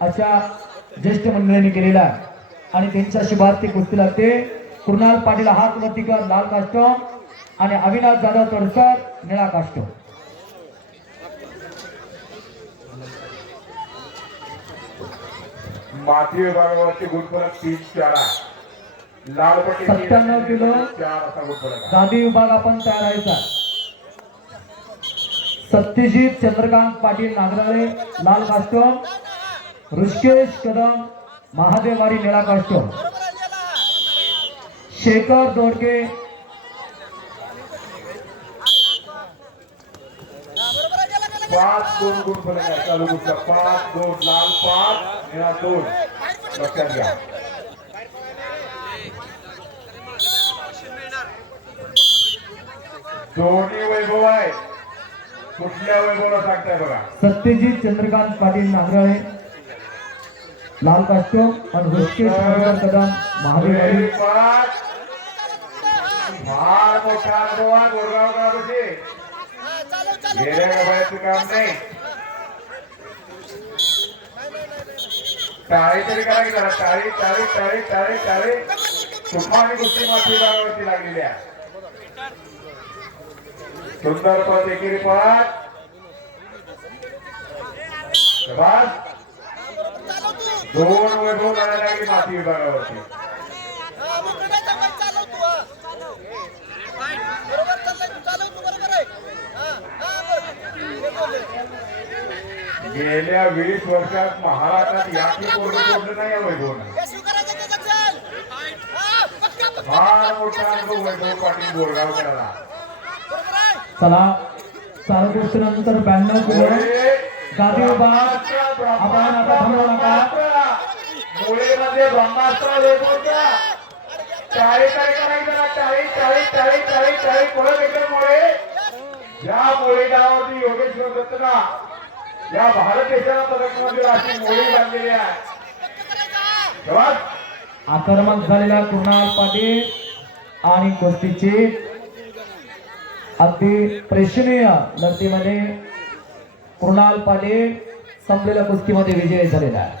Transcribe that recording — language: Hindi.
अशा ज्येष्ठ मंडळींनी केलेला आहे. आणि त्यांच्या शिबारती कुस्ती लागते. कृणाल पाटील हात वरतीकर लाल कास्टम आणि अविनाश जाधव तोडकर निळा कास्टम माती विभागावरती गुणफलक तीन चार आहे. लाल पट्टी तीन, सत्त्याण्णव किलो. चार असा गुणफलक गादी विभाग आपण तयार आहे सत्यजित चंद्रकांत पाटील नागराळे लाल कास्टम ऋषिकेश कदम महादेवारी निळा कास्टम शेखर दोडके। पाच दोन गुणफलक आहे चालू गुणफलक पाच दोन लाल पाच निळा दोन लक्षात घ्या दोन्ही वैभव आहे। कुठल्या वैभवला सांगताय चंद्रकांत गावावरती लागलेल्या सुंदर पद एकेरी शाबास. दोन लढायला लागली माती विभागावरती गेल्या वीस वर्षात महाराष्ट्रात याची पोरग सोडलं नाही या वैभवनं फार मोठा अनुभव वैभव पाटील बोरगावकराला चला. चालू. गोष्टीनंतर ब्याण्णव किलो गादी आपण आता मुळेमध्ये ब्रह्मास्त्र देत होत्या. चाळीस काय करायचं ना चाळीस चाळीस चाळीस चाळीस टाळी पळत एकदम मुळे या मुळे गावावरती योगेश्वर दत्तना या भारत देशाला पदक अशी मोळी बांधलेली आहे. आक्रमक झालेला कृणाल पाटील आणि कुस्तीची अगदी प्रेक्षणीय लढतीमध्ये कृणाल पाटील संपलेल्या कुस्तीमध्ये विजयी झालेला आहे.